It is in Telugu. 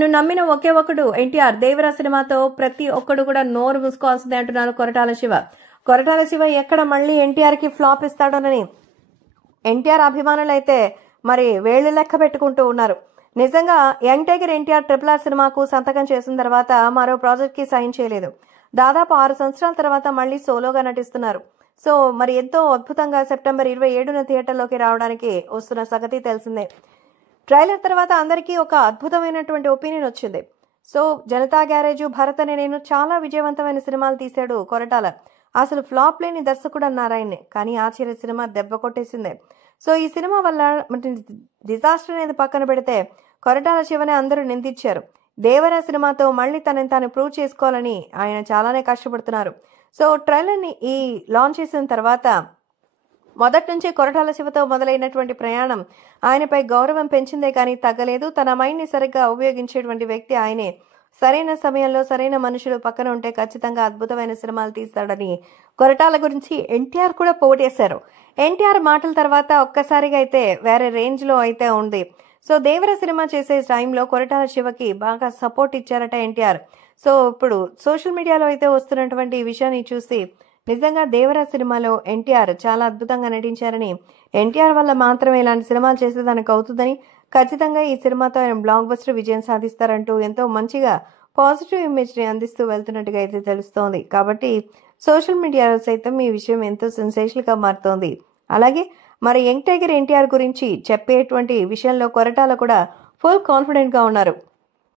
తను నమ్మిన ఒకే ఒకడు ఎన్టీఆర్. దేవరా సినిమాతో ప్రతి ఒక్కడు కూడా నోరు మూసుకోవాల్సిందే అంటున్నారు కొరటాల శివ. కొరటాల శివ ఎక్కడ మళ్ళీ ఎన్టీఆర్ కి ఫ్లాప్ ఇస్తాడోనని ఎన్టీఆర్ అభిమానులు అయితే మరి వేళ్లు లెక్క పెట్టుకుంటూ ఉన్నారు. నిజంగా యంగ్ టైగర్ ఎన్టీఆర్ RRR సినిమాకు సంతకం చేసిన తర్వాత మరో ప్రాజెక్ట్ కి సైన్ చేయలేదు. దాదాపు 6 సంవత్సరాల తర్వాత మళ్ళీ సోలోగా నటిస్తున్నారు. సో మరి ఎంతో అద్భుతంగా సెప్టెంబర్ 27న థియేటర్లోకి రావడానికి వస్తున్న సంగతి తెలిసిందే. ట్రైలర్ తర్వాత అందరికీ ఒక అద్భుతమైనటువంటి ఒపీనియన్ వచ్చింది. సో జనతా గ్యారేజు, భరత్ అనే నేను చాలా విజయవంతమైన సినిమాలు తీశాడు కొరటాల. అసలు ఫ్లాప్ లేని దర్శకుడు అన్నారు ఆయన్ని. కానీ ఆశ్చర్య సినిమా దెబ్బ కొట్టేసిందే. సో ఈ సినిమా వల్ల డిజాస్టర్ అనేది పక్కన పెడితే కొరటాల శివనే అందరూ నిందించారు. దేవరా సినిమాతో మళ్ళీ తనని తాను ప్రూవ్ చేసుకోవాలని ఆయన చాలానే కష్టపడుతున్నారు. సో ట్రైలర్ని ఈ లాంచ్ చేసిన తర్వాత మొదటి నుంచి కొరటాల శివతో మొదలైనటువంటి ప్రయాణం ఆయనపై గౌరవం పెంచిందే కానీ తగ్గలేదు. తన మైండ్ని సరిగ్గా ఉపయోగించేటువంటి వ్యక్తి ఆయనే. సరైన సమయంలో సరైన మనుషులు పక్కన ఉంటే ఖచ్చితంగా అద్భుతమైన సినిమాలు తీస్తాడని కొరటాల గురించి ఎన్టీఆర్ కూడా పోటేశారు. ఎన్టీఆర్ మాటల తర్వాత ఒక్కసారిగా అయితే వేరే రేంజ్ లో అయితే ఉంది. సో దేవర సినిమా చేసే టైంలో కొరటాల శివకి బాగా సపోర్ట్ ఇచ్చారట ఎన్టీఆర్. సో ఇప్పుడు సోషల్ మీడియాలో అయితే వస్తున్నటువంటి ఈ విషయాన్ని చూసి నిజంగా దేవరా సినిమాలో ఎన్టీఆర్ చాలా అద్భుతంగా నటించారని, ఎన్టీఆర్ వల్ల మాత్రమే ఇలాంటి సినిమాలు చేసేదానికి అవుతుందని, ఖచ్చితంగా ఈ సినిమాతో ఆయన బ్లాక్ బస్టర్ విజయం సాధిస్తారంటూ ఎంతో మంచిగా పాజిటివ్ ఇమేజ్ ని అందిస్తూ వెళ్తున్నట్టుగా అయితే తెలుస్తోంది. కాబట్టి సోషల్ మీడియాలో సైతం ఈ విషయం ఎంతో సెన్సేషనల్ గా మారుతోంది. అలాగే మరి యంగ్ టైగర్ ఎన్టీఆర్ గురించి చెప్పేటువంటి విషయంలో కొరటాల కూడా ఫుల్ కాన్ఫిడెంట్ గా ఉన్నారు.